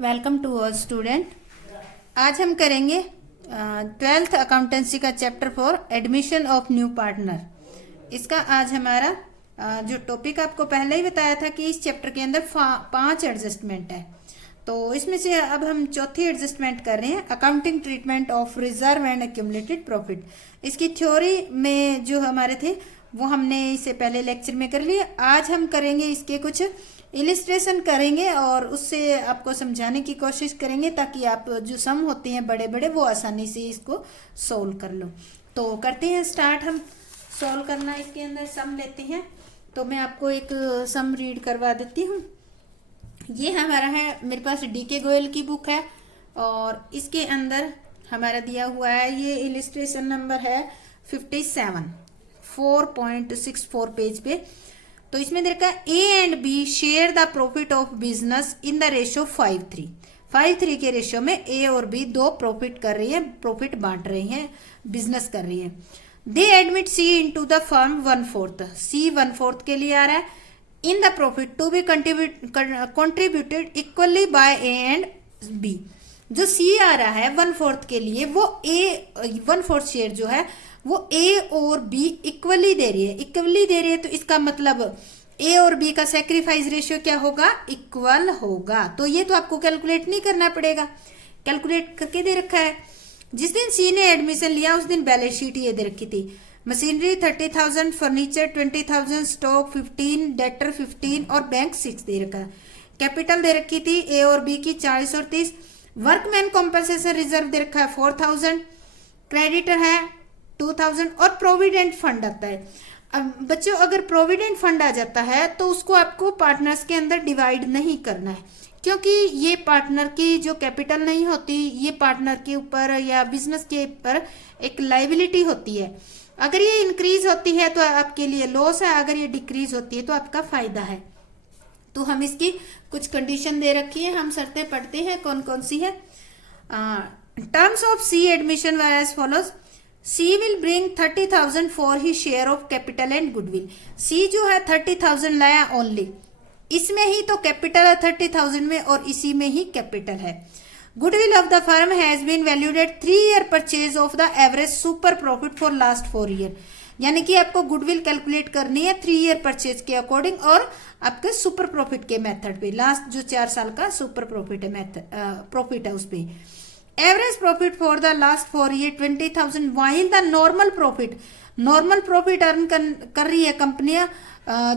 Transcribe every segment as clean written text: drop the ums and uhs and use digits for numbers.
Welcome to all student. आज हम करेंगे 12th अकाउंटेंसी का chapter 4 admission of new partner. इसका आज हमारा जो टॉपिक आपको पहले ही बताया था कि इस चैप्टर के अंदर 5 एडजस्टमेंट है, तो इसमें से अब हम चौथी एडजस्टमेंट कर रहे हैं, accounting treatment of reserve and accumulated profit. इसकी थ्योरी में जो हमारे थे वो हमने इससे पहले लेक्चर में कर लिए। आज हम करेंगे इसके कुछ इलिस्ट्रेशन करेंगे और उससे आपको समझाने की कोशिश करेंगे ताकि आप जो सम होते हैं बड़े बड़े वो आसानी से इसको सोल्व कर लो। तो करते हैं स्टार्ट हम सोल्व करना। इसके अंदर सम लेते हैं, तो मैं आपको एक सम रीड करवा देती हूँ। ये हमारा है, मेरे पास डीके गोयल की बुक है और इसके अंदर हमारा दिया हुआ है, ये इलिस्ट्रेशन नंबर है 57 4.64 पेज पे। तो इसमें दे रखा है A and B share the profit of business in the ratio 5:3 के रेशियो में ए और बी दो प्रॉफिट कर रही है, प्रॉफिट बांट रहे हैं, बिजनेस कर रही है। They admit C into the firm 1/4, C 1/4 के लिए आ रहा है। In the profit to be contributed equally by A and B, जो सी आ रहा है 1/4 के लिए, वो ए 1/4 शेयर जो है वो ए और बी इक्वली दे रही है, तो इसका मतलब ए और बी का सैक्रिफाइस रेशियो क्या होगा, इक्वल होगा। तो ये तो आपको कैलकुलेट नहीं करना पड़ेगा, कैलकुलेट करके दे रखा है। जिस दिन सी ने एडमिशन लिया उस दिन बैलेंस शीट ये दे रखी थी, मशीनरी 30,000, फर्नीचर 20,000, स्टॉक 15, डेटर 15 और बैंक 6 दे रखा है। कैपिटल दे रखी थी ए और बी की 40 और 30। वर्कमैन कॉम्पनसेशन रिजर्व दे रखा है 4,000, क्रेडिटर है 2,000 और प्रोविडेंट फंड आता है। अब बच्चों, अगर प्रोविडेंट फंड आ जाता है तो उसको आपको पार्टनर्स के अंदर डिवाइड नहीं करना है, क्योंकि ये पार्टनर की जो कैपिटल नहीं होती, ये पार्टनर के ऊपर या बिजनेस के ऊपर एक लाइबिलिटी होती है। अगर ये इंक्रीज होती है तो आपके लिए लॉस है, अगर ये डिक्रीज होती है तो आपका फायदा है। तो हम इसकी कुछ कंडीशन दे रखी है, हम शर्तें पढ़ते हैं कौन कौन सी है। Terms of C admission were as follows. C will bring 30,000 for he share of capital and goodwill. C जो है 30,000 लाया ओनली, इसमें ही तो कैपिटल है 30,000 में और इसी में ही कैपिटल है। Goodwill of the firm has been valued at 3 year purchase of the average super profit for last 4 year. यानी कि आपको गुडविल कैलकुलेट करनी है 3 ईयर परचेज के अकॉर्डिंग और आपके सुपर प्रॉफिट के मेथड पे, लास्ट जो 4 साल का सुपर प्रॉफिट है, प्रॉफिट है उस पे। Average profit for the last 4 year 20,000, while the normal profit earn कर रही है कंपनियां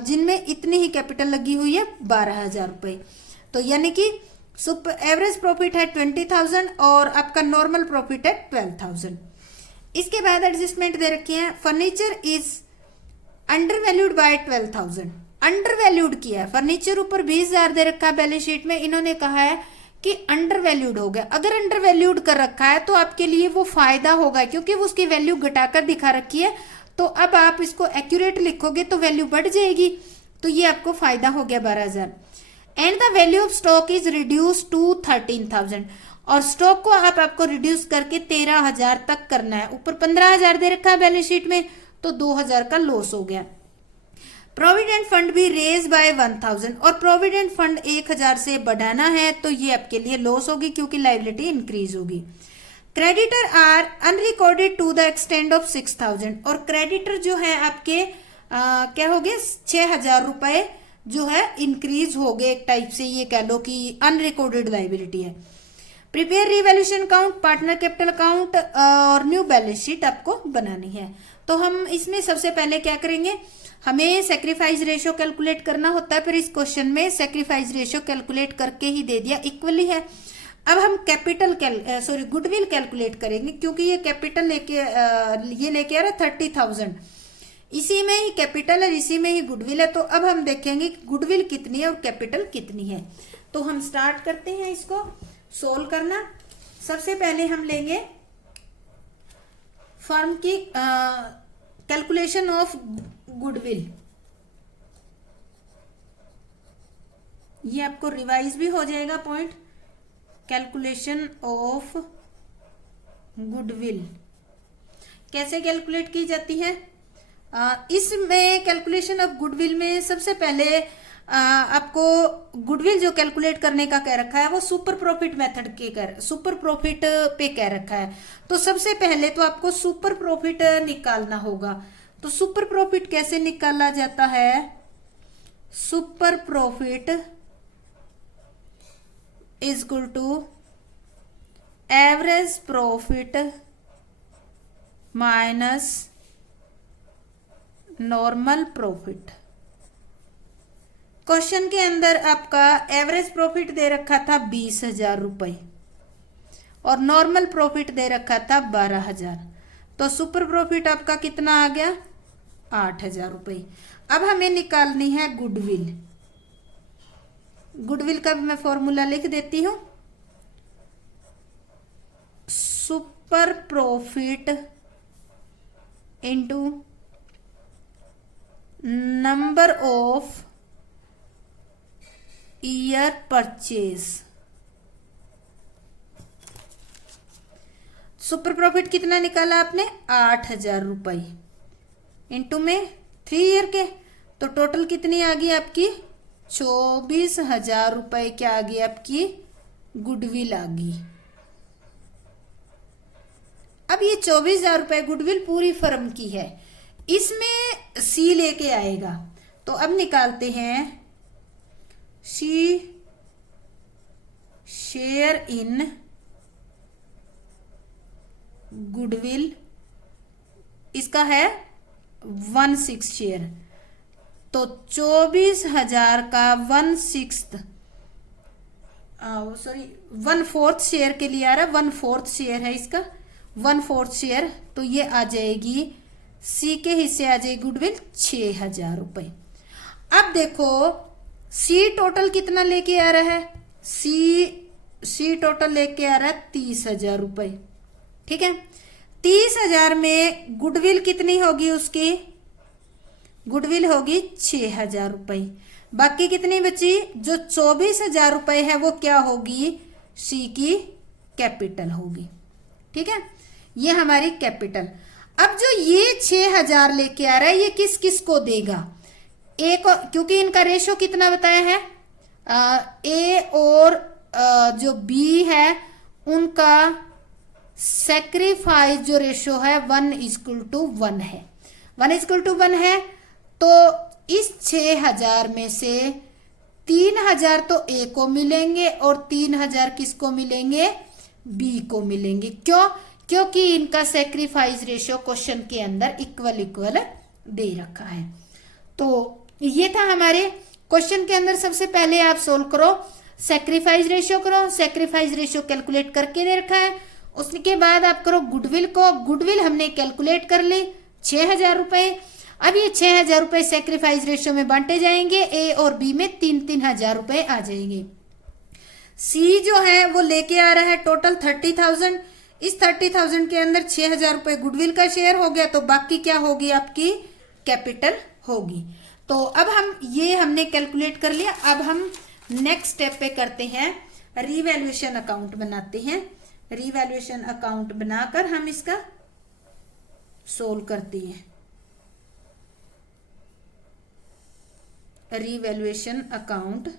जिनमें इतनी ही कैपिटल लगी हुई है 12,000 रुपए। तो यानी कि एवरेज प्रॉफिट है 20,000 और आपका नॉर्मल प्रॉफिट है 12,000। इसके बाद एडजस्टमेंट दे रखी है, furniture is under valued bye 12,000। Under valued किया है, फर्नीचर ऊपर 20,000 दे रखा है बैलेंस शीट में, इन्होंने कहा है कि अंडर वैल्यूड हो गया। अगर अंडर वैल्यूड कर रखा है तो आपके लिए वो फायदा होगा, क्योंकि वो उसकी वैल्यू घटाकर दिखा रखी है। तो अब आप इसको एक्यूरेट लिखोगे तो वैल्यू बढ़ जाएगी, तो ये आपको फायदा हो गया 12,000। And the value of stock is reduce to 13,000, और स्टॉक को आपको रिड्यूस करके 13,000 तक करना है। ऊपर 15,000 दे रखा है बैलेंस शीट में, तो 2,000 का लॉस हो गया। प्रोविडेंट फंड भी रेज बाय 1,000, और प्रोविडेंट फंड 1,000 से बढ़ाना है तो ये आपके लिए लॉस होगी, क्योंकि लाइबिलिटी इंक्रीज होगी। Creditor are unrecorded to the extend of 6,000, और क्रेडिटर जो है आपके क्या हो गए 6,000 रुपए जो है इंक्रीज हो गए, एक टाइप से ये कह लो कि अनरिकॉर्डेड लाइबिलिटी है। Prepare revaluation account, partner capital account और न्यू बैलेंस शीट आपको बनानी है। तो हम इसमें सबसे पहले क्या करेंगे, हमें सेक्रीफाइस रेशियो कैलकुलेट करना होता है, फिर इस क्वेश्चन में सेक्रीफाइस रेशियो कैलकुलेट करके ही दे दिया इक्वली है। अब हम गुडविल कैलकुलेट करेंगे, क्योंकि ये कैपिटल लेके आ रहा है 30,000, इसी में ही कैपिटल है, इसी में ही गुडविल है। तो अब हम देखेंगे गुडविल कितनी है और कैपिटल कितनी है। तो हम स्टार्ट करते हैं इसको सोल्व करना। सबसे पहले हम लेंगे फर्म की कैलकुलेशन ऑफ गुडविल। ये आपको रिवाइज भी हो जाएगा पॉइंट, कैलकुलेशन ऑफ गुडविल कैसे कैलकुलेट की जाती है। इसमें कैलकुलेशन ऑफ गुडविल में सबसे पहले आपको गुडविल जो कैलकुलेट करने का कह रखा है वो super profit method super profit पे कह रखा है। तो सबसे पहले तो आपको सुपर प्रॉफिट निकालना होगा। तो सुपर प्रॉफिट कैसे निकाला जाता है? Super profit is equal to average profit minus normal profit. Question के अंदर आपका एवरेज प्रॉफिट दे रखा था 20,000 रुपए और नॉर्मल प्रॉफिट दे रखा था 12,000। तो सुपर प्रॉफिट आपका कितना आ गया? 8,000 रुपए। अब हमें निकालनी है गुडविल। गुडविल का भी मैं फॉर्मूला लिख देती हूं। Super profit into number of year purchase. Super profit कितना निकाला आपने? 8,000 रुपए इंटू में 3 ईयर के, तो टोटल कितनी आ गई आपकी? 24,000 रुपए क्या आ गई आपकी? गुडविल आ गई। अब ये 24,000 रुपए गुडविल पूरी फर्म की है, इसमें सी लेके आएगा। तो अब निकालते हैं सी शेयर इन गुडविल, इसका है 1/6 शेयर। तो 24,000 का 1/4 शेयर के लिए आ रहा है। 1/4 शेयर है इसका, 1/4 शेयर। तो ये आ जाएगी सी के हिस्से आ जाएगी गुडविल 6,000 रुपए। अब देखो सी टोटल कितना लेके आ रहा है? सी टोटल लेके आ रहा है 30,000 रुपए। ठीक है, 30,000 में गुडविल कितनी होगी उसकी? गुडविल होगी 6,000 रुपए। बाकी कितनी बची? जो 24,000 रुपए है वो क्या होगी? सी की कैपिटल होगी। ठीक है, ये हमारी कैपिटल। अब जो ये 6,000 लेके आ रहा है ये किस किस को देगा? एक, क्योंकि इनका रेशो कितना बताया है? ए और जो बी है उनका सेक्रीफाइस जो रेशो है 1:1 है। 1:1 है। तो इस 6,000 में से 3,000 तो ए को मिलेंगे और 3,000 किसको मिलेंगे? बी को मिलेंगे। क्यों? क्योंकि इनका सेक्रीफाइस रेशो क्वेश्चन के अंदर इक्वल दे रखा है। तो ये था हमारे क्वेश्चन के अंदर। सबसे पहले आप सोल्व करो, सेक्रीफाइस रेशियो करो। सेक्रीफाइस रेशियो कैलकुलेट करके दे रखा है। उसके बाद आप करो गुडविल को। गुडविल हमने कैलकुलेट कर ली 6,000 रुपए। अब ये 6,000 रुपए सेक्रीफाइस रेशियो में बांटे जाएंगे। ए और बी में 3,000 रुपए आ जाएंगे। सी जो है वो लेके आ रहा है टोटल 30,000। इस 30,000 के अंदर 6,000 रुपए गुडविल का शेयर हो गया, तो बाकी क्या होगी? आपकी कैपिटल होगी। तो अब हमने कैलकुलेट कर लिया। अब हम नेक्स्ट स्टेप पे करते हैं, रीवैल्यूएशन अकाउंट बनाते हैं। रीवैल्यूएशन अकाउंट बनाकर हम इसका सोल्व करते हैं। रीवैल्यूएशन अकाउंट,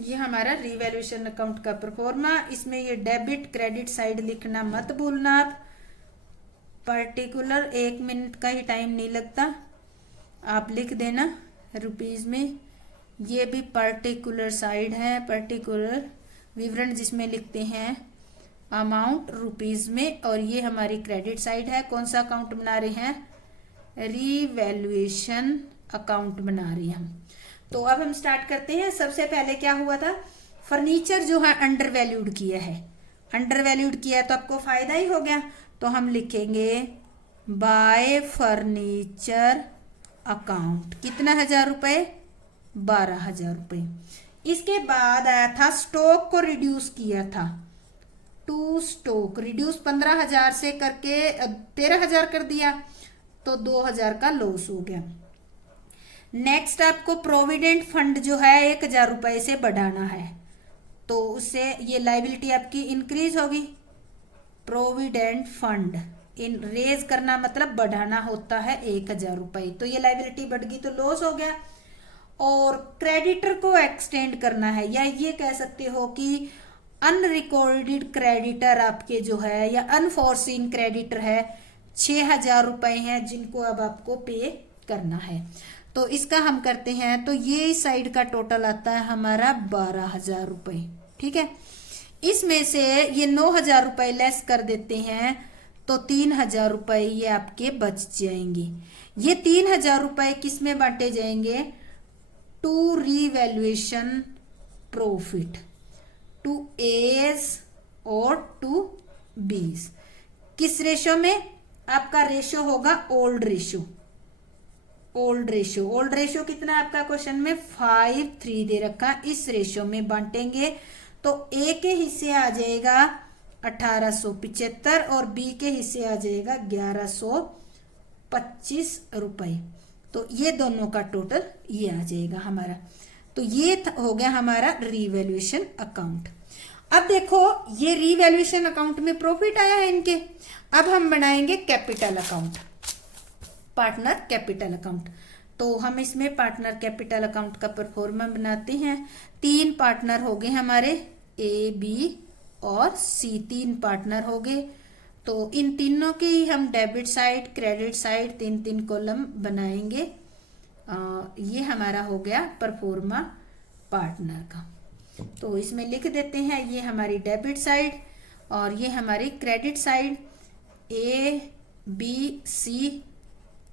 ये हमारा रीवैल्यूएशन अकाउंट का परफॉर्मा। इसमें ये डेबिट क्रेडिट साइड लिखना मत भूलना आप। पर्टिकुलर 1 मिनट का ही टाइम नहीं लगता, आप लिख देना रुपीज में। ये भी पर्टिकुलर साइड है, पर्टिकुलर विवरण जिसमें लिखते हैं अमाउंट रुपीज में। और ये हमारी क्रेडिट साइड है। कौन सा अकाउंट बना रहे हैं? रीवैल्यूएशन अकाउंट बना रहे हैं हम। तो अब हम स्टार्ट करते हैं। सबसे पहले क्या हुआ था? फर्नीचर जो है अंडर वैल्यूड किया है। अंडर वैल्यूड किया तो आपको फायदा ही हो गया। तो हम लिखेंगे बाय फर्नीचर अकाउंट। कितना 1,000 रुपए? 12,000 रुपए। इसके बाद आया था स्टॉक को रिड्यूस किया था। टू स्टॉक रिड्यूस 15,000 से करके 13,000 कर दिया, तो 2,000 का लॉस हो गया। नेक्स्ट आपको प्रोविडेंट फंड जो है 1,000 रुपए से बढ़ाना है, तो उससे ये लाइबिलिटी आपकी इंक्रीज होगी। प्रोविडेंट फंड इन रेज करना मतलब बढ़ाना होता है 1000 रुपये, तो ये लाइबिलिटी बढ़ गई तो लॉस हो गया। और क्रेडिटर को एक्सटेंड करना है, या ये कह सकते हो कि अनरिकॉर्डेड क्रेडिटर आपके जो है या अनफोर्सीन क्रेडिटर है 6000 रुपये हैं जिनको अब आपको पे करना है। तो इसका हम करते हैं, तो ये साइड का टोटल आता है हमारा 12000 रुपये। ठीक है, इसमें से ये 9000 रुपये लेस कर देते हैं तो 3000 रुपये ये आपके बच जाएंगे। ये 3000 रुपये किस में बांटे जाएंगे? To revaluation profit, to A's और टू बीस। किस रेशो में? आपका रेशो होगा old ratio. Old ratio, old ratio कितना आपका क्वेश्चन में 5:3 दे रखा, इस रेशो में बांटेंगे तो ए के हिस्से आ जाएगा 1875 और बी के हिस्से आ जाएगा 1125 रुपये। तो ये दोनों का टोटल ये आ जाएगा हमारा। तो ये हो गया हमारा रीवैल्यूएशन अकाउंट। अब देखो ये रीवैल्यूएशन अकाउंट में प्रॉफिट आया है इनके। अब हम बनाएंगे capital account, partner capital account. तो हम इसमें पार्टनर कैपिटल अकाउंट का परफॉर्मा बनाते हैं। 3 पार्टनर हो गए हमारे, ए बी और सी, 3 पार्टनर हो गए। तो इन तीनों की हम debit side credit side 3-3 column बनाएंगे। ये हमारा हो गया परफॉर्मा पार्टनर का। तो इसमें लिख देते हैं ये हमारी डेबिट साइड और ये हमारी credit side. A B C,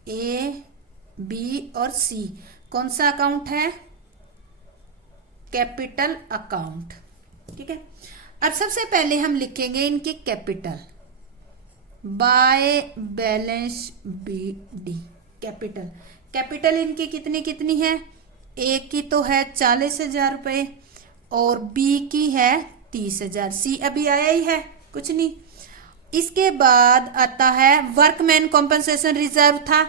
A B और सी कौन सा अकाउंट है? Capital account. ठीक है, अब सबसे पहले हम लिखेंगे इनकी capital by balance B D. Capital, capital इनकी कितनी कितनी है? ए की तो है 40,000 रुपये और बी की है 30,000। सी अभी आया ही है, कुछ नहीं। इसके बाद आता है वर्कमैन कॉम्पनसेशन रिजर्व था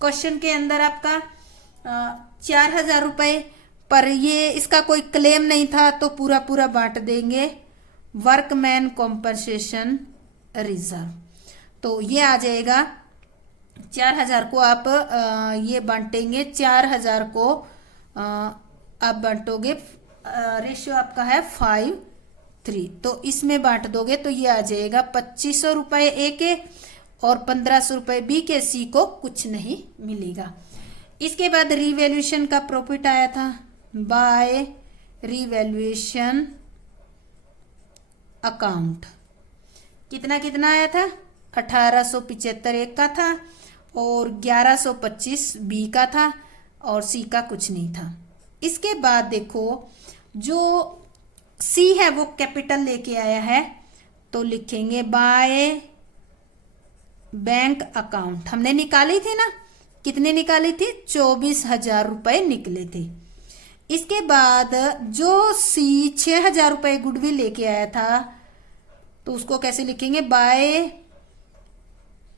क्वेश्चन के अंदर आपका 4000 रुपये, पर ये इसका कोई क्लेम नहीं था तो पूरा पूरा बांट देंगे वर्कमैन कॉम्पनसेशन रिजर्व। तो ये आ जाएगा 4000 को आप ये बांटेंगे, 4000 को आप बांटोगे, रेशियो आपका है 5:3, तो इसमें बांट दोगे तो ये आ जाएगा 2500 रुपये ए के और 1500 रुपये बी के। सी को कुछ नहीं मिलेगा। इसके बाद रीवैल्यूएशन का प्रॉफिट आया था बाय रीवैल्यूएशन अकाउंट। कितना कितना आया था? 1875 एक का था और 1125 बी का था और सी का कुछ नहीं था। इसके बाद देखो जो सी है वो कैपिटल लेके आया है तो लिखेंगे बाय बैंक अकाउंट। हमने निकाली थी ना, कितने निकाली थी? 24,000 रुपये निकले थे। इसके बाद जो सी 6,000 रुपये गुडविल लेके आया था तो उसको कैसे लिखेंगे? By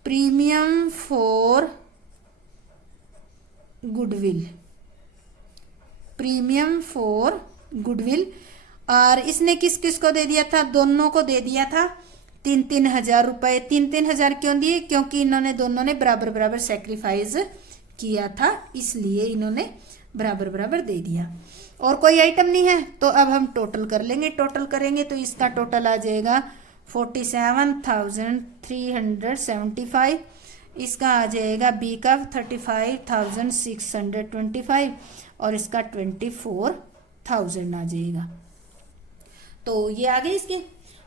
premium for goodwill, premium for goodwill. और इसने किस किस को दे दिया था? दोनों को दे दिया था 3-3 रुपये। 3-3 क्यों दिए? क्योंकि इन्होंने दोनों ने बराबर बराबर सेक्रीफाइस किया था, इसलिए इन्होंने बराबर बराबर दे दिया। और कोई आइटम नहीं है तो अब हम टोटल कर लेंगे। टोटल करेंगे तो इसका टोटल आ जाएगा 47,375। इसका आ जाएगा बी का 35,625 और इसका 24,000 आ जाएगा। तो ये आ गए इसके।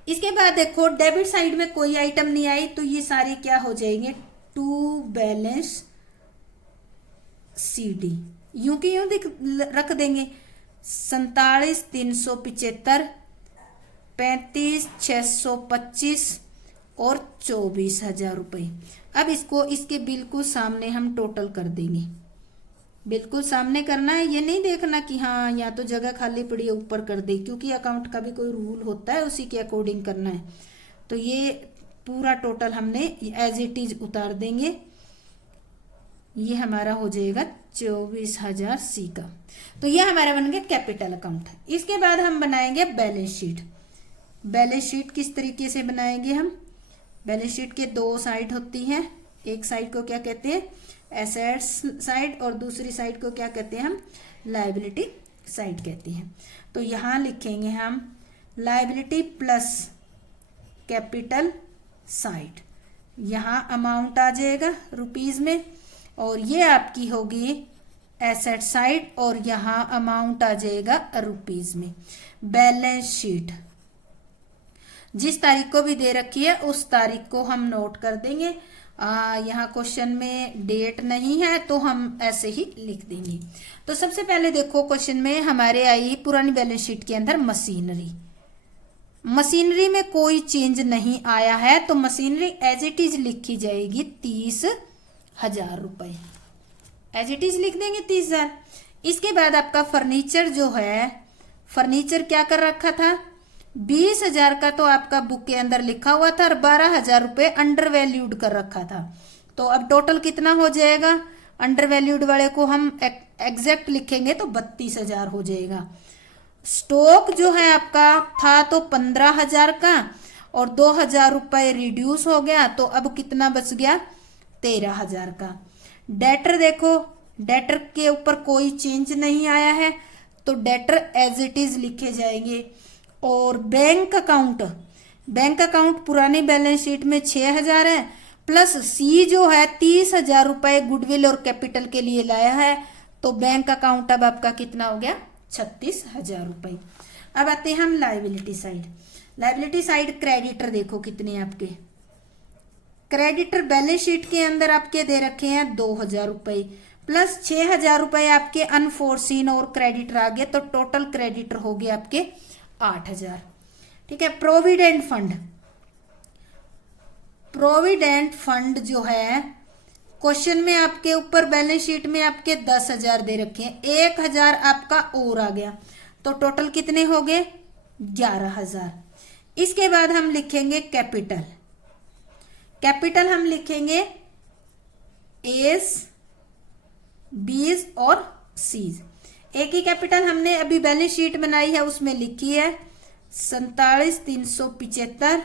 इसके बाद देखो डेबिट साइड में कोई आइटम नहीं आई तो ये सारे क्या हो जाएंगे? टू बैलेंस सी डी, यूं की यूं रख देंगे। 47,375, 35,625 और 24,000 रुपये। अब इसको इसके बिल्कुल सामने हम टोटल कर देंगे। बिल्कुल सामने करना है, ये नहीं देखना कि हाँ या तो जगह खाली पड़ी है ऊपर कर दे, क्योंकि अकाउंट का भी कोई रूल होता है, उसी के अकॉर्डिंग करना है। तो ये पूरा टोटल हमने एज इट इज उतार देंगे। ये हमारा हो जाएगा 24,000 सी का। तो ये हमारा बन गया कैपिटल अकाउंट। इसके बाद हम बनाएंगे बैलेंस शीट। बैलेंस शीट किस तरीके से बनाएंगे हम? बैलेंस शीट के दो साइड होती हैं, एक साइड को क्या कहते हैं, एसेट्स साइड, और दूसरी साइड को क्या कहते हैं हम, लायबिलिटी साइड कहते हैं। तो यहाँ लिखेंगे हम लायबिलिटी प्लस कैपिटल साइड, यहाँ अमाउंट आ जाएगा रुपीज में, और ये आपकी होगी एसेट साइड, और यहाँ अमाउंट आ जाएगा रुपीज में। बैलेंस शीट जिस तारीख को भी दे रखी है उस तारीख को हम नोट कर देंगे। यहाँ क्वेश्चन में डेट नहीं है तो हम ऐसे ही लिख देंगे। तो सबसे पहले देखो क्वेश्चन में हमारे आई पुरानी बैलेंस शीट के अंदर मशीनरी, मशीनरी में कोई चेंज नहीं आया है तो मशीनरी एज इट इज लिखी जाएगी 30,000 रुपए, एज इट इज लिख देंगे 30,000। इसके बाद आपका फर्नीचर जो है, फर्नीचर क्या कर रखा था, 20,000 का तो आपका बुक के अंदर लिखा हुआ था और 12,000 रुपये अंडर वैल्यूड कर रखा था। तो अब टोटल कितना हो जाएगा, अंडर वैल्यूड वाले को हम एग्जैक्ट लिखेंगे तो 32,000 हो जाएगा। स्टॉक जो है आपका था तो 15,000 का और 2,000 रुपये रिड्यूस हो गया, तो अब कितना बच गया, 13,000 का। डेटर देखो, डेटर के ऊपर कोई चेंज नहीं आया है तो डेटर एज इट इज लिखे जाएंगे। और बैंक अकाउंट, बैंक अकाउंट पुरानी बैलेंस शीट में 6,000 है, प्लस सी जो है 30,000 रुपये गुडविल और कैपिटल के लिए लाया है, तो बैंक अकाउंट अब आपका कितना हो गया, 36,000 रुपये। अब आते हैं हम liability side. Liability side creditor देखो कितने आपके, क्रेडिटर बैलेंस शीट के अंदर आपके दे रखे हैं 2,000 रुपये, प्लस 6,000 रुपये आपके अनफोर्सीन और क्रेडिटर आ गए, तो टोटल क्रेडिटर हो गए आपके 8,000। ठीक है। प्रोविडेंट फंड, प्रोविडेंट फंड जो है क्वेश्चन में आपके ऊपर बैलेंस शीट में आपके 10,000 दे रखे हैं, 1,000 आपका और आ गया, तो टोटल कितने हो गए, 11,000। इसके बाद हम लिखेंगे कैपिटल, कैपिटल हम लिखेंगे एस, बीज और सीज। एक ही कैपिटल हमने अभी बैलेंस शीट बनाई है उसमें लिखी है 47,375,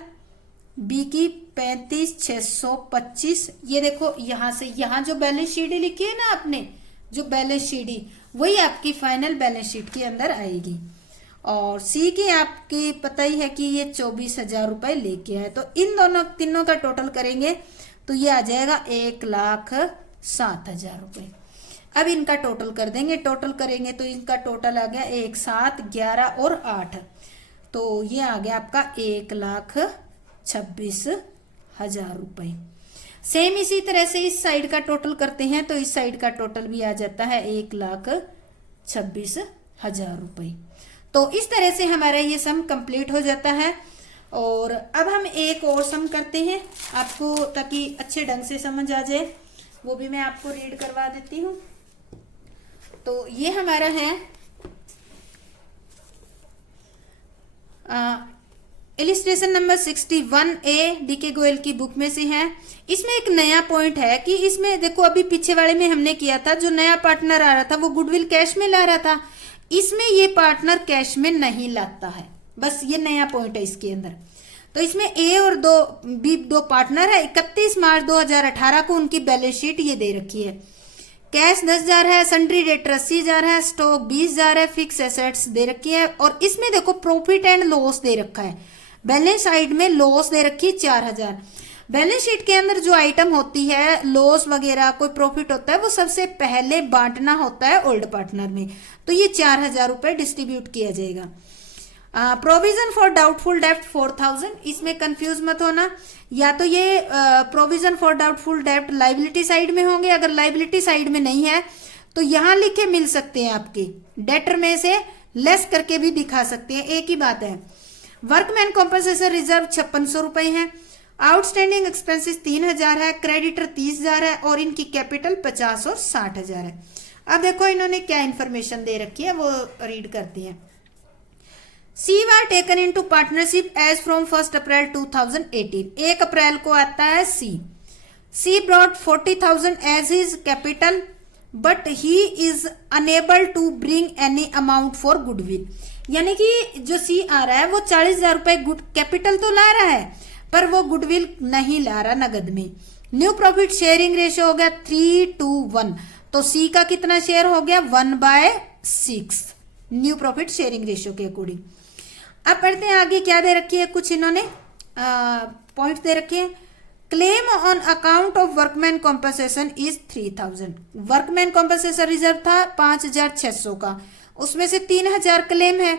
बी की 35,625। ये देखो यहाँ से यहाँ जो बैलेंस शीट लिखी है ना आपने, जो बैलेंस शीट वही आपकी फाइनल बैलेंस शीट के अंदर आएगी। और सी की आपकी पता ही है कि ये 24,000 रुपये लेके आए, तो इन दोनों तीनों का टोटल करेंगे तो ये आ जाएगा 1,07,000 रुपये। अब इनका टोटल कर देंगे, टोटल करेंगे तो इनका टोटल आ गया 1, 7, 11 और 8, तो ये आ गया आपका 1,26,000 रुपये। सेम इसी तरह से इस साइड का टोटल करते हैं तो इस साइड का टोटल भी आ जाता है 1,26,000 रुपये। तो इस तरह से हमारा ये सम कंप्लीट हो जाता है। और अब हम एक और सम करते हैं आपको, ताकि अच्छे ढंग से समझ आ जाए, वो भी मैं आपको रीड करवा देती हूँ। तो ये हमारा है illustration number 61A DK Goyal की बुक में से है। इसमें एक नया पॉइंट है कि इसमें देखो अभी पीछे वाले में हमने किया था, जो नया पार्टनर आ रहा था वो गुडविल कैश में ला रहा था, इसमें ये पार्टनर कैश में नहीं लाता है, बस ये नया पॉइंट है इसके अंदर। तो इसमें ए और बी दो पार्टनर है। 31 मार्च 2018 को उनकी बैलेंस शीट ये दे रखी है। कैश 10,000 है, सन्ड्री डेटर 80,000 है, स्टॉक 20,000 है, फिक्स एसेट्स दे रखी है। और इसमें देखो प्रॉफिट एंड लॉस दे रखा है, बैलेंस साइड में लॉस दे रखी है 4,000। बैलेंस शीट के अंदर जो आइटम होती है, लॉस वगैरह कोई प्रॉफिट होता है, वो सबसे पहले बांटना होता है ओल्ड पार्टनर में, तो ये 4,000 रुपए डिस्ट्रीब्यूट किया जाएगा। प्रोविजन फॉर डाउटफुल डेप्ट 4,000, इसमें कंफ्यूज मत होना, या तो ये प्रोविजन फॉर डाउटफुल डेप्ट लाइबिलिटी साइड में होंगे, अगर लाइबिलिटी साइड में नहीं है तो यहां लिखे मिल सकते हैं, आपके डेटर में से लेस करके भी दिखा सकते हैं, एक ही बात है। वर्कमैन कॉम्पनसेशन रिजर्व 5600 रुपए है, आउटस्टैंडिंग एक्सपेंसेस 3,000 है, क्रेडिटर 30,000 है और इनकी कैपिटल 50 और 60,000 है। अब देखो इन्होंने क्या इंफॉर्मेशन दे रखी है वो रीड करते हैं। C were taken into partnership as from 1 April 2018, 1 अप्रैल को आता है C. C brought 40,000 as his capital but he is unable to bring any amount for goodwill, यानी कि जो सी आ रहा है वो 40,000 रुपए गुड कैपिटल तो ला रहा है, पर वो गुडविल नहीं ला रहा नगद में। न्यू प्रॉफिट शेयरिंग रेशियो हो गया 3:1, तो सी का कितना शेयर हो गया 1/6 न्यू प्रॉफिट शेयरिंग रेशियो के अकॉर्डिंग। अब पढ़ते हैं आगे क्या दे रखी है, कुछ इन्होंने पॉइंट दे रखे हैं। Claim on account of workman compensation is 3000। Workman compensation reserve था 5600 का, उसमें से 3000 क्लेम है,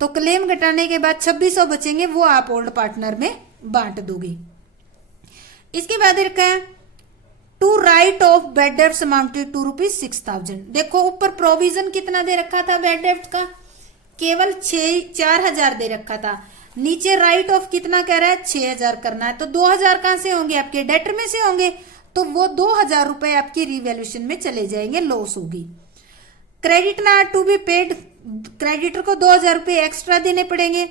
तो क्लेम घटाने के बाद 2600 बचेंगे, वो आप ओल्ड पार्टनर में बांट दोगे। इसके बाद रखा है to write off bad debts amounted to ₹6000। देखो ऊपर प्रोविजन कितना दे रखा था बैड डेब्ट का, केवल 4000 दे रखा था। नीचे राइट ऑफ कितना कह रहा है 6000 करना है, तो 2000 कहां से होंगे आपके डेटर में से होंगे, तो वो 2000 रुपए आपकी रिवैल्यूएशन में चले जाएंगे, लॉस होगी। Credit are to be paid, creditor को 2000 रुपए एक्स्ट्रा देने पड़ेंगे,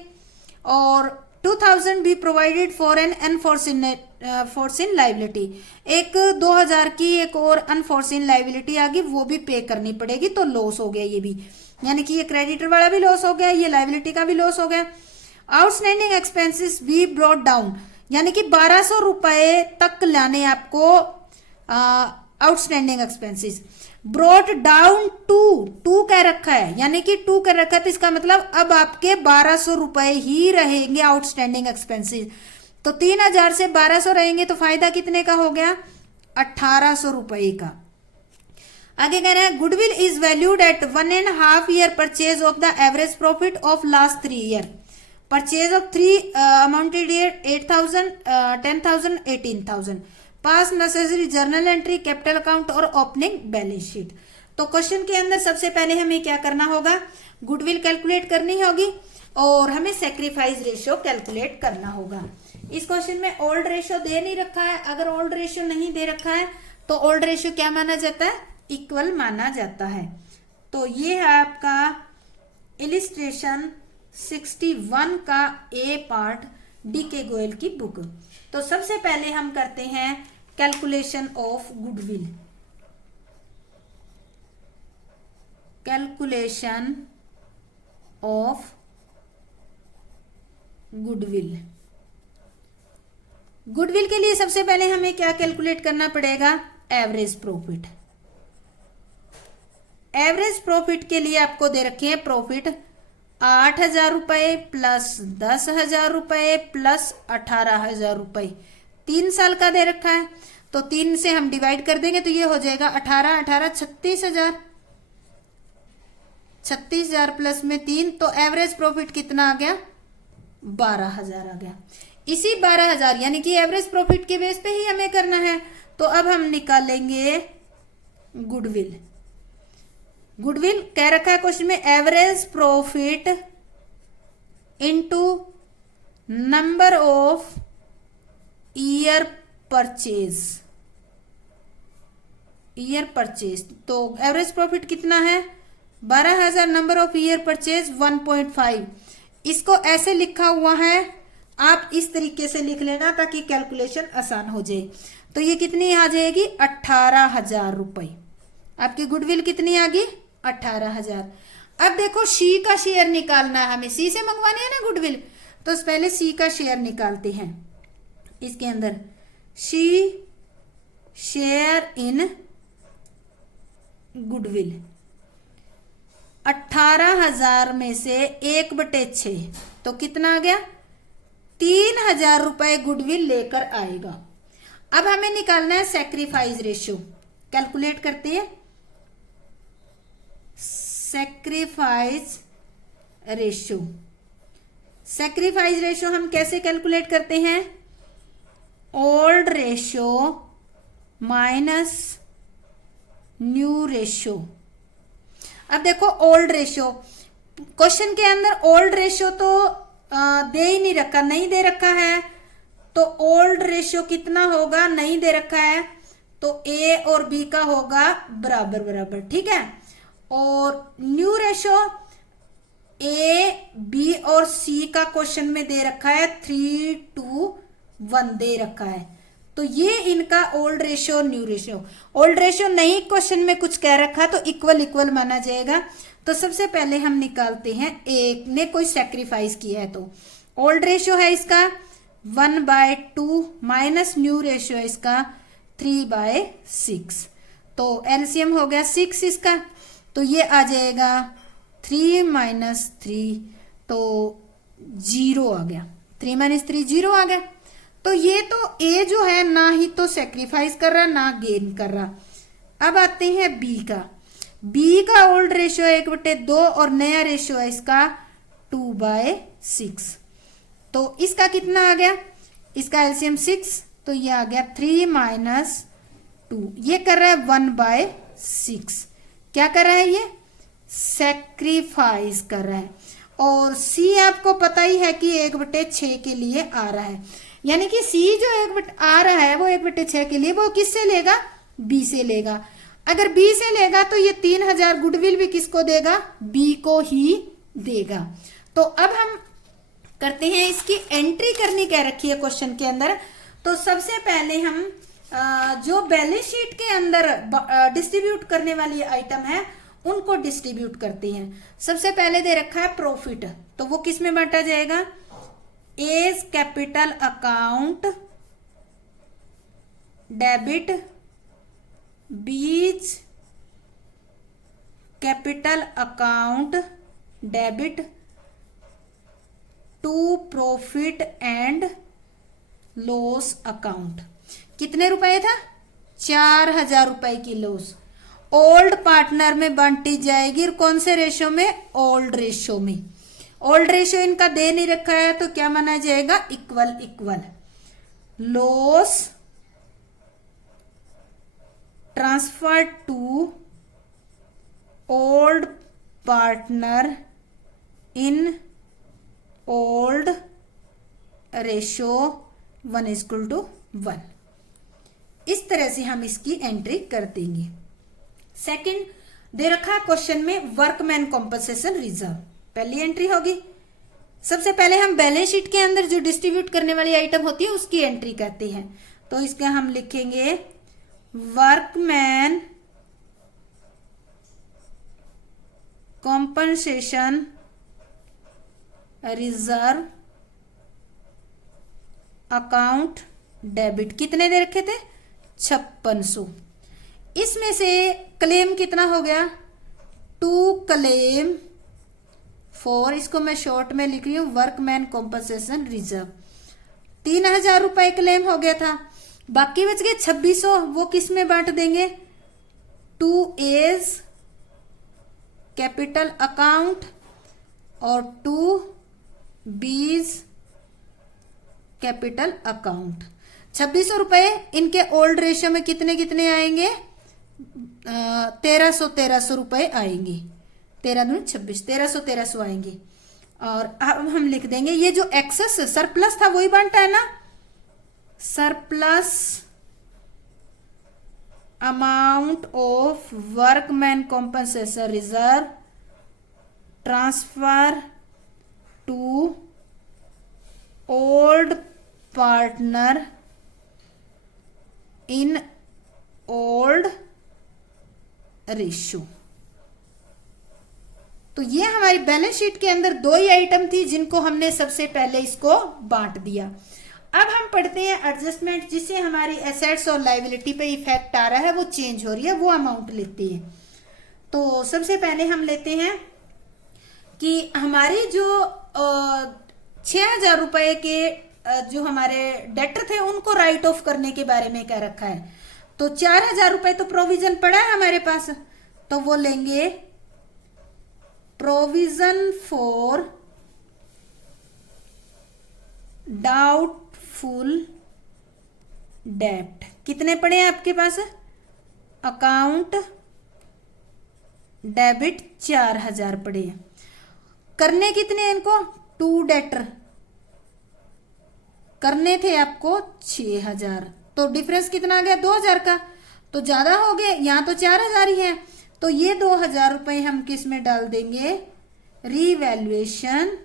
और 2000 be provided for an unforeseen liability. एक 2000 की एक और अनफॉर्सिन लाइबिलिटी आ गई, वो भी पे करनी पड़ेगी, तो लॉस हो गया ये भी, यानी कि ये क्रेडिटर वाला भी लॉस हो गया, ये लाइबिलिटी का भी लॉस हो गया। Outstanding expenses be brought down, यानी कि 1200 रुपए तक लाने आपको outstanding expenses. Brought down to कह रखा है, यानी कि 2 कह रखा है, तो इसका मतलब अब आपके 1200 रुपए ही रहेंगे आउटस्टैंडिंग एक्सपेंसेस। तो 3000 से 1200 रहेंगे, तो फायदा कितने का हो गया 1800 रुपए का। आगे कह रहे हैं goodwill is valued at 1.5 year purchase of the average profit of last 3 year. Purchase of 3 amounted 8000, 10000, 18000। Pass necessary journal entry, capital account और ओपनिंग बैलेंस शीट। तो क्वेश्चन के अंदर सबसे पहले हमें क्या करना होगा, गुडविल कैलकुलेट करनी होगी और हमें सैक्रिफाइस रेशियो कैलकुलेट करना होगा। इस क्वेश्चन में ओल्ड रेशियो दे नहीं रखा है, अगर ओल्ड रेशियो नहीं दे रखा है तो ओल्ड रेशियो क्या माना जाता है, इक्वल माना जाता है। तो ये है आपका इलिस्ट्रेशन 61 का ए पार्ट डी के गोयल की बुक। तो सबसे पहले हम करते हैं calculation of goodwill. Calculation of goodwill. Goodwill के लिए सबसे पहले हमें क्या कैलकुलेट करना पड़ेगा, एवरेज प्रॉफिट। एवरेज प्रॉफिट के लिए आपको दे रखे हैं प्रॉफिट 8000 रुपए प्लस 10,000 रुपए प्लस 18,000 रुपए, 3 साल का दे रखा है, तो 3 से हम डिवाइड कर देंगे तो ये हो जाएगा 18 36,000, 36,000 प्लस में 3, तो एवरेज प्रॉफिट कितना आ गया 12,000 आ गया। इसी 12,000 यानी कि एवरेज प्रॉफिट के बेस पे ही हमें करना है, तो अब हम निकालेंगे गुडविल। गुडविल कह रखा है क्वेश्चन में average profit into number of year purchase, year purchase. तो एवरेज प्रॉफिट कितना है 12,000, नंबर ऑफ ईयर परचेज 1.5। इसको ऐसे लिखा हुआ है, आप इस तरीके से लिख लेना ताकि कैलकुलेशन आसान हो जाए। तो ये कितनी आ जाएगी 18,000 रुपए। आपकी गुडविल कितनी आ गई 18,000। अब देखो सी का शेयर निकालना है हमें, सी से मंगवानी है ना गुडविल, तो पहले सी का शेयर निकालते हैं। इसके अंदर सी शेयर इन गुडविल 18,000 में से 1/6, तो कितना आ गया 3,000 रुपए गुडविल लेकर आएगा। अब हमें निकालना है सैक्रिफाइस रेशियो। कैलकुलेट करते हैं सैक्रिफाइस रेशियो। सैक्रिफाइस रेशियो हम कैसे कैलकुलेट करते हैं, old ratio minus new ratio. अब देखो ओल्ड रेशियो, क्वेश्चन के अंदर ओल्ड रेशियो तो दे ही नहीं रखा, नहीं दे रखा है, तो ओल्ड रेशियो कितना होगा नहीं दे रखा है, तो ए और बी का होगा बराबर बराबर, ठीक है। और न्यू रेशियो ए बी और सी का क्वेश्चन में दे रखा है 3:1 दे रखा है, तो ये इनका old ratio new ratio. Old ratio नहीं क्वेश्चन में कुछ कह रखा तो इक्वल इक्वल माना जाएगा। तो सबसे पहले हम निकालते हैं, एक ने कोई सैक्रिफाइस किया है, तो ओल्ड रेशियो है इसका 1/2 माइनस न्यू रेशियो है इसका 3/6। तो एलसीएम हो गया 6 इसका, तो ये आ जाएगा 3 माइनस 3, तो 0 आ गया। 3 माइनस 3 0 आ गया। तो ये तो ए जो है ना ही तो सेक्रीफाइस कर रहा ना गेन कर रहा। अब आते हैं बी का। बी का ओल्ड रेशियो 1/2 और नया रेशियो है इसका 2/6। तो इसका कितना आ गया, इसका एलसीएम 6, तो ये आ गया 3 माइनस 2, ये कर रहा है 1/6। क्या कर रहा है, ये सेक्रीफाइस कर रहा है। और सी आपको पता ही है कि 1/6 के लिए आ रहा है, यानी कि सी जो आ रहा है वो 1/6 के लिए वो किससे लेगा, बी से लेगा। अगर बी से लेगा तो ये 3000 गुडविल भी किसको देगा, बी को ही देगा। तो अब हम करते हैं, इसकी एंट्री करनी क्या रखी है क्वेश्चन के अंदर। तो सबसे पहले हम जो बैलेंस शीट के अंदर डिस्ट्रीब्यूट करने वाली आइटम है उनको डिस्ट्रीब्यूट करते हैं। सबसे पहले दे रखा है प्रॉफिट, तो वो किस में बांटा जाएगा, A's capital account debit, B's capital account debit, to profit and loss account. कितने रुपए था, 4000 रुपए की लॉस ओल्ड पार्टनर में बांटी जाएगी। कौन से रेशो में, ओल्ड रेशो में। ओल्ड रेशियो इनका दे नहीं रखा है तो क्या माना जाएगा, equal equal. Loss transfer to old partner in old ratio 1:1। इस तरह से हम इसकी एंट्री कर देंगे। सेकंड दे रखा है क्वेश्चन में वर्कमैन कॉम्पनसेशन रिजर्व, पहली एंट्री होगी। सबसे पहले हम बैलेंस शीट के अंदर जो डिस्ट्रीब्यूट करने वाली आइटम होती है उसकी एंट्री करते हैं। तो इसका हम लिखेंगे workman compensation reserve account debit. कितने दे रखे थे, 5600। इसमें से क्लेम कितना हो गया, 2 क्लेम 4, इसको मैं शॉर्ट में लिख रही हूं वर्कमैन कॉम्पनसेशन रिजर्व। 3000 रुपए क्लेम हो गया था, बाकी बच गए 2600, वो किस में बांट देंगे, 2 एज कैपिटल अकाउंट और 2 बीज कैपिटल अकाउंट। 2600 रुपए इनके ओल्ड रेशियो में कितने कितने आएंगे, 1300 रुपए आएंगे। 13 दूनी 26, 1300 आएंगे। और अब हम लिख देंगे ये जो एक्सेस सरप्लस था वही बांटा है ना, surplus amount of workman compensation reserve transfer to old partner in old ratio. तो ये हमारी बैलेंस शीट के अंदर 2 ही आइटम थी जिनको हमने सबसे पहले इसको बांट दिया। अब हम पढ़ते हैं एडजस्टमेंट, जिससे हमारी एसेट्स और लायबिलिटी पे इफेक्ट आ रहा है, वो चेंज हो रही है, वो अमाउंट लेते हैं। तो सबसे पहले हम लेते हैं कि हमारी जो 6000 रुपए के जो हमारे डेटर थे उनको राइट ऑफ करने के बारे में कह रखा है। तो 4000 रुपए तो प्रोविजन पड़ा है हमारे पास, तो वो लेंगे प्रोविजन फॉर डाउटफुल डेब्ट। कितने पड़े हैं आपके पास, अकाउंट डेबिट 4000 पड़े हैं। करने कितने हैं इनको, 2 डेटर करने थे आपको 6000, तो डिफरेंस कितना आ गया 2000 का, तो ज्यादा हो गए, यहाँ तो 4000 ही है। तो ये 2000 रुपए हम किस में डाल देंगे, रीवैल्यूएशन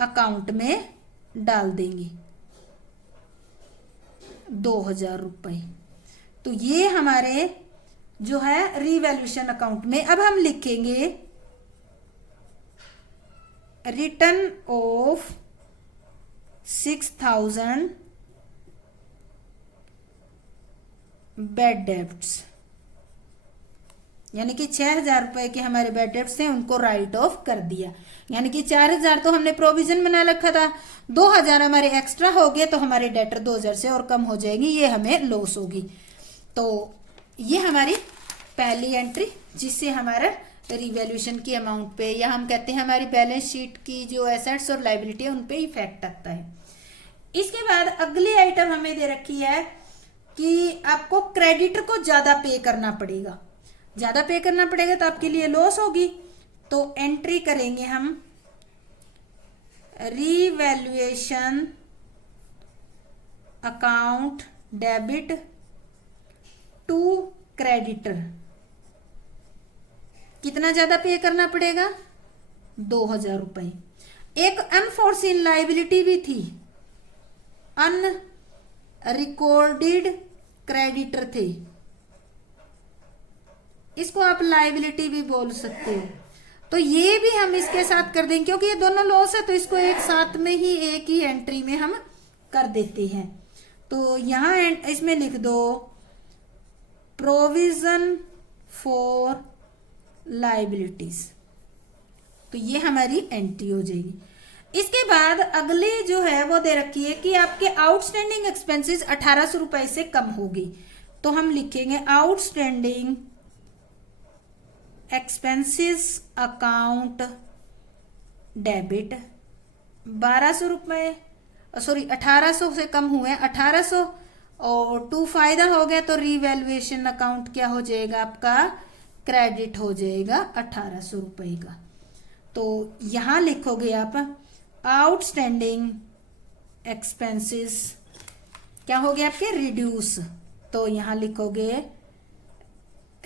अकाउंट में डाल देंगे 2000 रुपए। तो ये हमारे जो है रीवैल्यूएशन अकाउंट में। अब हम लिखेंगे रिटर्न ऑफ 6,000 बैड डेब्ट्स, यानी कि 6,000 रुपए के हमारे बैड डेब्ट्स थे, उनको राइट ऑफ कर दिया। यानी कि 4,000 तो हमने प्रोविजन बना रखा था, 2,000 हमारे एक्स्ट्रा हो गए, तो हमारे डेटर 2,000 से और कम हो जाएगी, ये हमें लॉस होगी। तो ये हमारी पहली एंट्री, जिससे हमारा रिवैल्यूएशन की अमाउंट पे, या हम कहते हैं हमारी बैलेंस शीट की जो एसेट्स और लायबिलिटी है उन पे इफेक्ट आता है। इसके बाद अगली आइटम हमें दे रखी है कि आपको क्रेडिटर को ज्यादा पे करना पड़ेगा, ज्यादा पे करना पड़ेगा तो आपके लिए लॉस होगी। तो एंट्री करेंगे हम revaluation account debit to creditor. कितना ज्यादा पे करना पड़ेगा? 2,000 रुपए। एक अनफोर्सीन लाइबिलिटी भी थी, अनरिकॉर्डेड क्रेडिटर थे, इसको आप लाइबिलिटी भी बोल सकते हो। तो ये भी हम इसके साथ कर देंगे, क्योंकि ये दोनों लॉस है तो इसको एक साथ में ही एक ही एंट्री में हम कर देते हैं। तो यहां इसमें लिख दो प्रोविजन फॉर लाइबिलिटीज, तो ये हमारी एंट्री हो जाएगी। इसके बाद अगली जो है वो दे रखी है कि आपके आउटस्टैंडिंग एक्सपेंसेस 1,800 रुपए से कम होगी, तो हम लिखेंगे आउटस्टैंडिंग एक्सपेंसेस अकाउंट डेबिट 1,200 रुपए, सॉरी 1,800 से कम हुए, 1,800 और 2 फायदा हो गया, तो रिवैल्यूएशन अकाउंट क्या हो जाएगा आपका? क्रेडिट हो जाएगा 1,800 रुपए का। तो यहां लिखोगे आप आउटस्टैंडिंग एक्सपेंसेस क्या हो गया आपके? रिड्यूस, तो यहां लिखोगे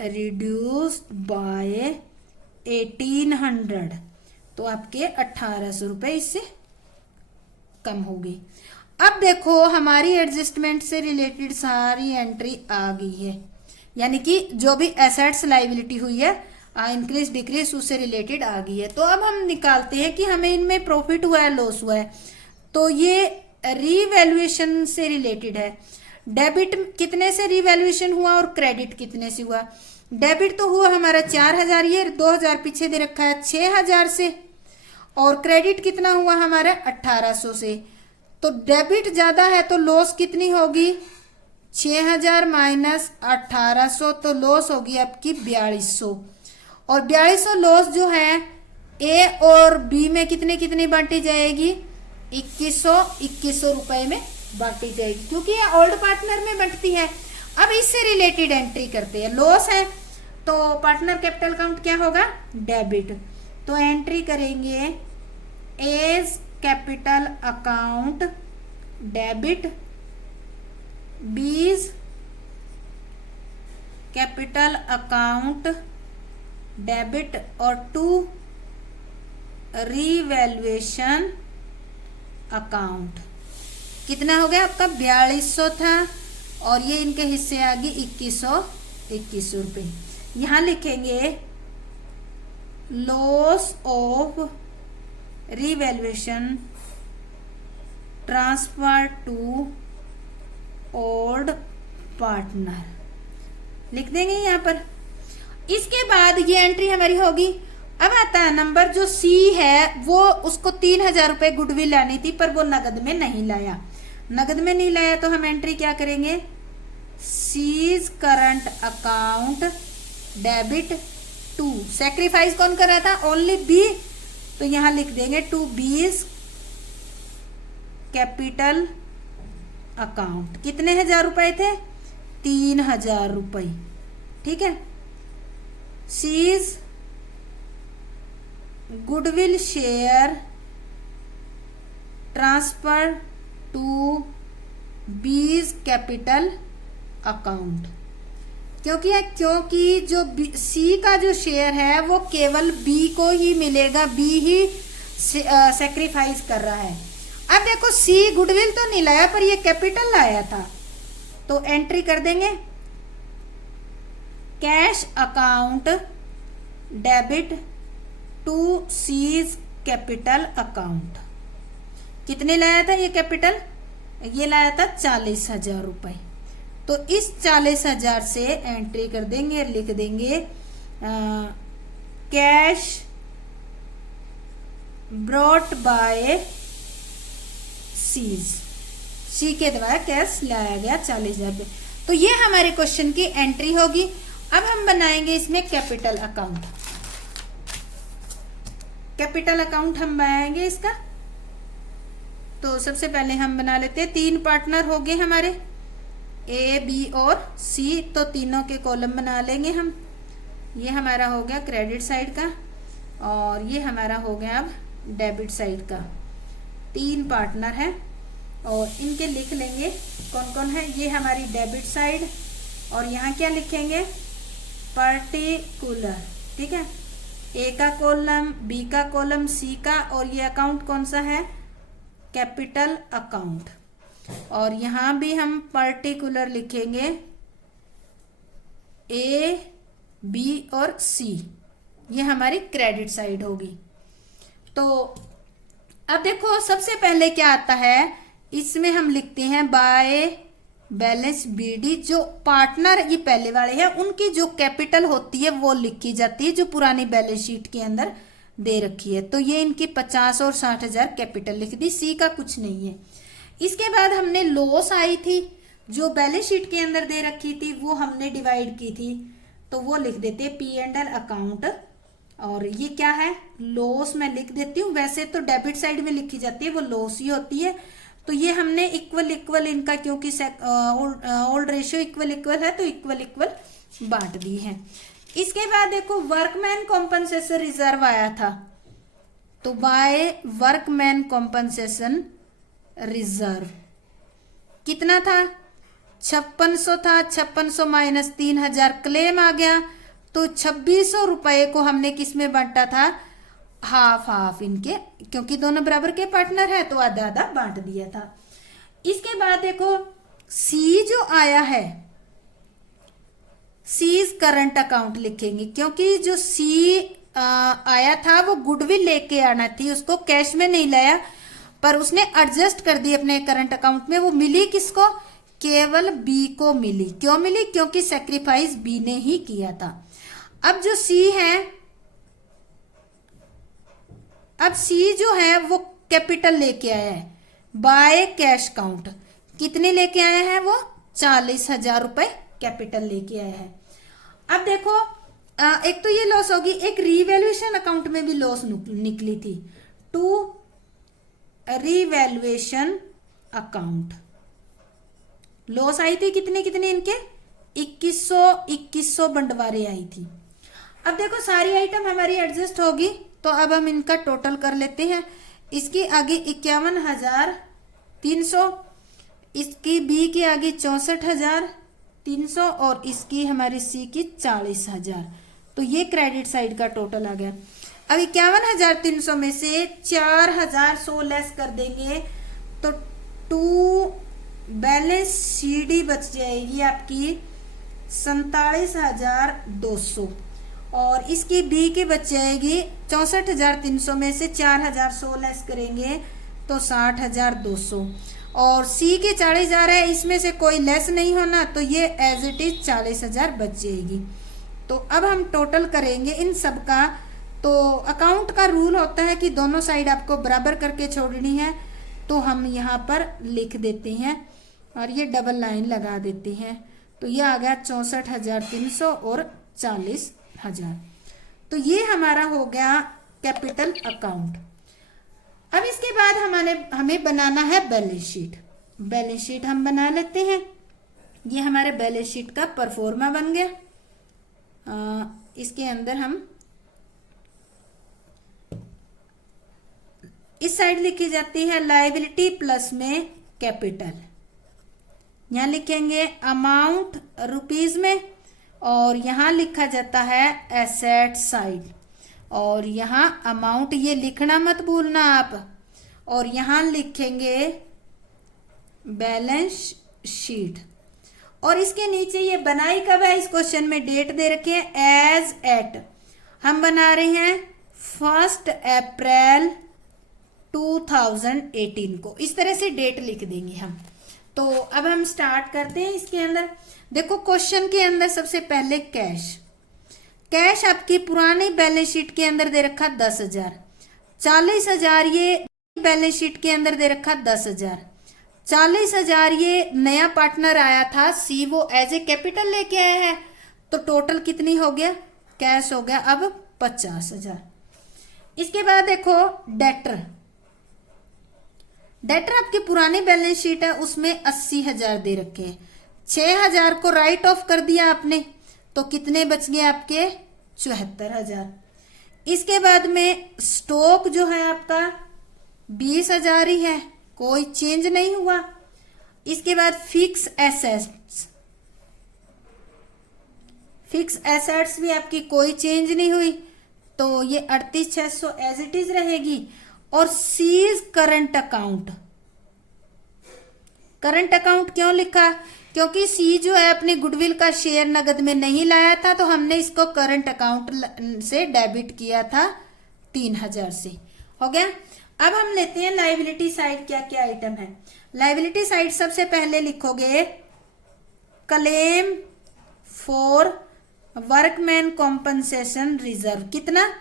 रिड्यूस्ड बाय 1,800, तो आपके 1,800 रुपए इससे कम हो गई। अब देखो हमारी एडजस्टमेंट से रिलेटेड सारी एंट्री आ गई है, यानी कि जो भी एसेट्स लायबिलिटी हुई है इंक्रीज डिक्रीज उससे रिलेटेड आ गई है। तो अब हम निकालते हैं कि हमें इनमें प्रॉफिट हुआ है लॉस हुआ है, तो ये रीवैल्यूएशन से रिलेटेड है। डेबिट कितने से रीवैल्यूएशन हुआ और क्रेडिट कितने से हुआ? डेबिट तो हुआ हमारा 4,000, ये 2,000 पीछे दे रखा है 6,000 से, और क्रेडिट कितना हुआ हमारा? 1,800 से। तो डेबिट ज्यादा है तो लॉस कितनी होगी? 6,000 माइनस 1,800, तो लॉस होगी आपकी 4,200। और 4,200 लॉस जो है ए और बी में कितने कितनी बांटी जाएगी? 2,100 रुपए में बांटी जाएगी, क्योंकि ये ओल्ड पार्टनर में बंटती है। अब इससे रिलेटेड एंट्री करते हैं। लॉस है तो पार्टनर कैपिटल अकाउंट क्या होगा? डेबिट, तो एंट्री करेंगे A's capital account debit B's capital account debit और टू रीवैल्यूएशन अकाउंट। कितना हो गया आपका? 4,200 था और ये इनके हिस्से आ गए 2,121 रुपए। यहां लिखेंगे loss of revaluation transfer to old partner, लिख देंगे यहां पर। इसके बाद ये एंट्री हमारी होगी। अब आता है नंबर जो सी है, वो उसको 3,000 रुपए गुडविल लानी थी, पर वो नगद में नहीं लाया। नगद में नहीं लाया तो हम एंट्री क्या करेंगे? C's current account debit to, sacrifice कौन कर रहा था? ओनली बी, तो यहां लिख देंगे टू बीज कैपिटल अकाउंट। कितने 1,000 रुपए थे? 3,000 रुपए, ठीक है। C's goodwill share transfer to B's capital account, क्योंकि जो सी का जो शेयर है वो केवल बी को ही मिलेगा, बी ही सैक्रिफाइस कर रहा है। अब देखो सी गुडविल तो नहीं लाया पर ये कैपिटल लाया था, तो एंट्री कर देंगे cash account debit to C's capital account. कितने लाया था ये कैपिटल, ये लाया था 40,000 रुपए। तो इस 40,000 से एंट्री कर देंगे, लिख देंगे कैश ब्रॉट बाय सीज, सी के द्वारा कैश लाया गया 40,000 रुपये। तो ये हमारे क्वेश्चन की एंट्री होगी। अब हम बनाएंगे इसमें कैपिटल अकाउंट। कैपिटल अकाउंट हम बनाएंगे इसका। तो सबसे पहले हम बना लेते हैं, 3 पार्टनर हो गए हमारे ए, बी और सी, तो तीनों के कॉलम बना लेंगे हम। ये हमारा हो गया क्रेडिट साइड का और ये हमारा हो गया अब डेबिट साइड का। 3 पार्टनर है और इनके लिख लेंगे कौन कौन है। ये हमारी डेबिट साइड और यहाँ क्या लिखेंगे, पर्टिकुलर, ठीक है, ए का कॉलम, बी का कॉलम, सी का, और ये अकाउंट कौन सा है, कैपिटल अकाउंट। और यहाँ भी हम पर्टिकुलर लिखेंगे ए, बी और सी, ये हमारी क्रेडिट साइड होगी। तो अब देखो सबसे पहले क्या आता है, इसमें हम लिखते हैं बाय बैलेंस बीडी। जो पार्टनर ये पहले वाले हैं उनकी जो कैपिटल होती है वो लिखी जाती है, जो पुरानी बैलेंस शीट के अंदर दे रखी है। तो ये इनकी 50 और 60,000 कैपिटल लिख दी, सी का कुछ नहीं है। इसके बाद हमने लॉस आई थी जो बैलेंस शीट के अंदर दे रखी थी, वो हमने डिवाइड की थी, तो वो लिख देते हैं पी एंड एल अकाउंट। और ये क्या है, लॉस मैं लिख देती हूँ, वैसे तो डेबिट साइड में लिखी जाती है, वो लॉस ही होती है। तो ये हमने इक्वल इक्वल इनका, क्योंकि ओल्ड रेशियो इक्वल इक्वल है तो इक्वल इक्वल बांट दी है। इसके बाद देखो वर्कमैन कॉम्पनसेशन रिजर्व आया था, तो बाय वर्कमैन कॉम्पनसेशन रिजर्व कितना था, 5600 था। 5600 माइनस 3000 क्लेम आ गया, तो 2600 रुपए को हमने किस में बांटा था, हाफ हाफ इनके, क्योंकि दोनों बराबर के पार्टनर है तो आधा आधा बांट दिया था। इसके बाद देखो सी जो आया है, सी करंट अकाउंट लिखेंगे, क्योंकि जो सी आया था वो गुडविल लेके आना थी, उसको कैश में नहीं लाया, पर उसने एडजस्ट कर दी अपने करंट अकाउंट में। वो मिली किसको, केवल बी को मिली। क्यों मिली, क्योंकि सैक्रिफाइस बी ने ही किया था। अब जो सी है, अब सी जो है वो कैपिटल लेके आया है बाय कैश काउंट। कितने लेके आया है वो, 40,000 रुपए कैपिटल लेके आया है। अब देखो एक तो ये लॉस होगी, एक रीवैल्यूएशन अकाउंट में भी लॉस निकली थी, टू रीवैल्यूएशन अकाउंट लॉस आई थी। कितने कितने इनके 2100 बंटवारे आई थी। अब देखो सारी आइटम हमारी एडजस्ट होगी, तो अब हम इनका टोटल कर लेते हैं। इसकी आगे 51,300, इसकी बी की आगे 64,300 और इसकी हमारी सी की 40,000। तो ये क्रेडिट साइड का टोटल आ गया। अब 51,300 में से 4,100 लेस कर देंगे तो टू बैलेंस सीडी बच जाएगी आपकी 47,200 और इसकी बी की बच जाएगी 64,300 में से 4,100 लेस करेंगे तो 60,200 और सी के 40,000 है, इसमें से कोई लेस नहीं होना, तो ये एज इट इज 40,000 बच जाएगी। तो अब हम टोटल करेंगे इन सब का। तो अकाउंट का रूल होता है कि दोनों साइड आपको बराबर करके छोड़नी है, तो हम यहाँ पर लिख देते हैं और ये डबल लाइन लगा देते हैं। तो ये आ गया 64,300 और 40,000। तो ये हमारा हो गया कैपिटल अकाउंट। अब इसके बाद हमें बनाना है बैलेंस शीट। बैलेंस शीट हम बना लेते हैं। ये हमारे बैलेंस शीट का परफॉर्मा बन गया। इसके अंदर हम इस साइड लिखी जाती है लायबिलिटी प्लस में कैपिटल। यहाँ लिखेंगे अमाउंट रुपीज में और यहाँ लिखा जाता है एसेट साइड और यहाँ अमाउंट, ये लिखना मत भूलना आप। और यहाँ लिखेंगे बैलेंस शीट और इसके नीचे ये बनाई कब है, इस क्वेश्चन में डेट दे रखे हैं एज एट। हम बना रहे हैं 1 अप्रैल 2018 को। इस तरह से डेट लिख देंगे हम। तो अब हम स्टार्ट करते हैं इसके अंदर। देखो क्वेश्चन के अंदर सबसे पहले कैश आपकी पुरानी बैलेंस शीट के अंदर दे रखा 10,000, 40,000 ये बैलेंस शीट के अंदर दे रखा 10,000, 40,000 ये नया पार्टनर आया था सी, वो एज ए कैपिटल लेके आया है, तो टोटल कितनी हो गया, कैश हो गया अब 50,000। इसके बाद देखो डेटर आपकी पुरानी बैलेंस शीट है, उसमें 80,000 दे रखे हैं, 6,000 को राइट ऑफ कर दिया आपने, तो कितने बच गए आपके 74,000। इसके बाद में स्टॉक जो है आपका 20,000 ही है, कोई चेंज नहीं हुआ। इसके बाद फिक्स एसेट्स भी आपकी कोई चेंज नहीं हुई, तो ये 38,600 एज इट इज रहेगी। और सीज करंट अकाउंट क्यों लिखा, क्योंकि सी जो है अपनी गुडविल का शेयर नगद में नहीं लाया था, तो हमने इसको करंट अकाउंट से डेबिट किया था 3,000 से। हो गया। अब हम लेते हैं लायबिलिटी साइड, क्या क्या आइटम है। लायबिलिटी साइड सबसे पहले लिखोगे claim for workman compensation reserve, कितना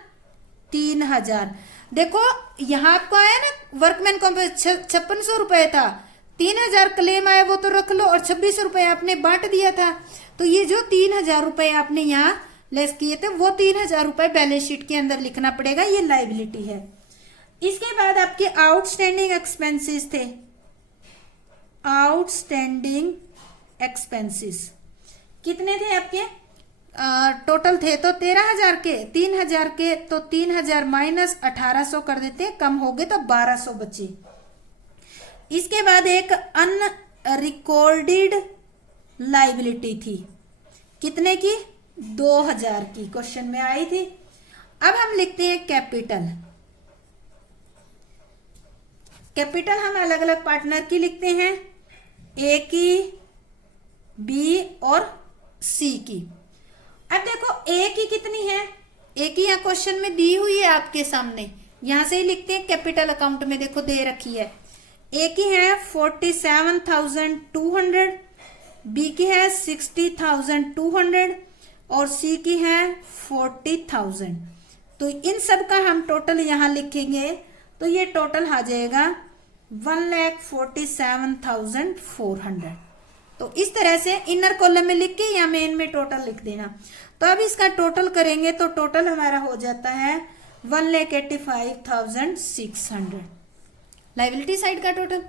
3,000। देखो यहाँ आपको आया ना वर्कमैन कॉम्पनसेशन 5600 रुपए था, 3,000 क्लेम आया वो तो रख लो, और 2600 रुपए आपने बांट दिया था, तो ये जो 3,000 रुपए आपने यहाँ लेस किए थे वो 3,000 रुपए बैलेंस शीट के अंदर लिखना पड़ेगा, ये लायबिलिटी है। इसके बाद आपके आउटस्टैंडिंग एक्सपेंसेस थे, आउटस्टैंडिंग एक्सपेंसेस कितने थे आपके, टोटल थे तो 13,000 के, 3,000 के, तो 3,000 माइनस 1,800 कर देते, कम हो गए तो 1,200 बचे। इसके बाद एक अनरिकॉर्डेड लायबिलिटी थी, कितने की 2,000 की, क्वेश्चन में आई थी। अब हम लिखते हैं कैपिटल हम अलग अलग पार्टनर की लिखते हैं, ए की, बी और सी की। अब देखो ए की कितनी है, ए की यहाँ क्वेश्चन में दी हुई है आपके सामने, यहां से ही लिखते हैं, कैपिटल अकाउंट में देखो दे रखी है। ए की है 47,200, बी की है 60,200 और सी की है 40,000। तो इन सब का हम टोटल यहां लिखेंगे, तो ये टोटल आ जाएगा 1,47,400। तो इस तरह से इनर कॉलम में लिख के या मेन में टोटल लिख देना। तो अब इसका टोटल करेंगे तो टोटल हमारा हो जाता है 1,85,600 लायबिलिटी साइड का टोटल।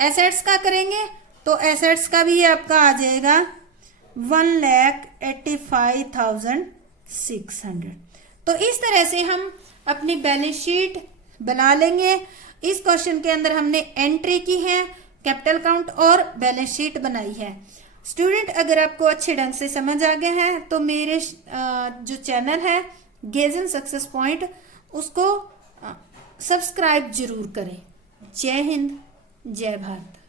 एसेट्स का करेंगे तो एसेट्स का भी आपका आ जाएगा 1,85,600। तो इस तरह से हम अपनी बैलेंस शीट बना लेंगे। इस क्वेश्चन के अंदर हमने एंट्री की है, कैपिटल अकाउंट और बैलेंस शीट बनाई है। स्टूडेंट अगर आपको अच्छे ढंग से समझ आ गया है तो मेरे जो चैनल है गेजन सक्सेस पॉइंट, उसको सब्सक्राइब जरूर करें। जय हिंद, जय भारत।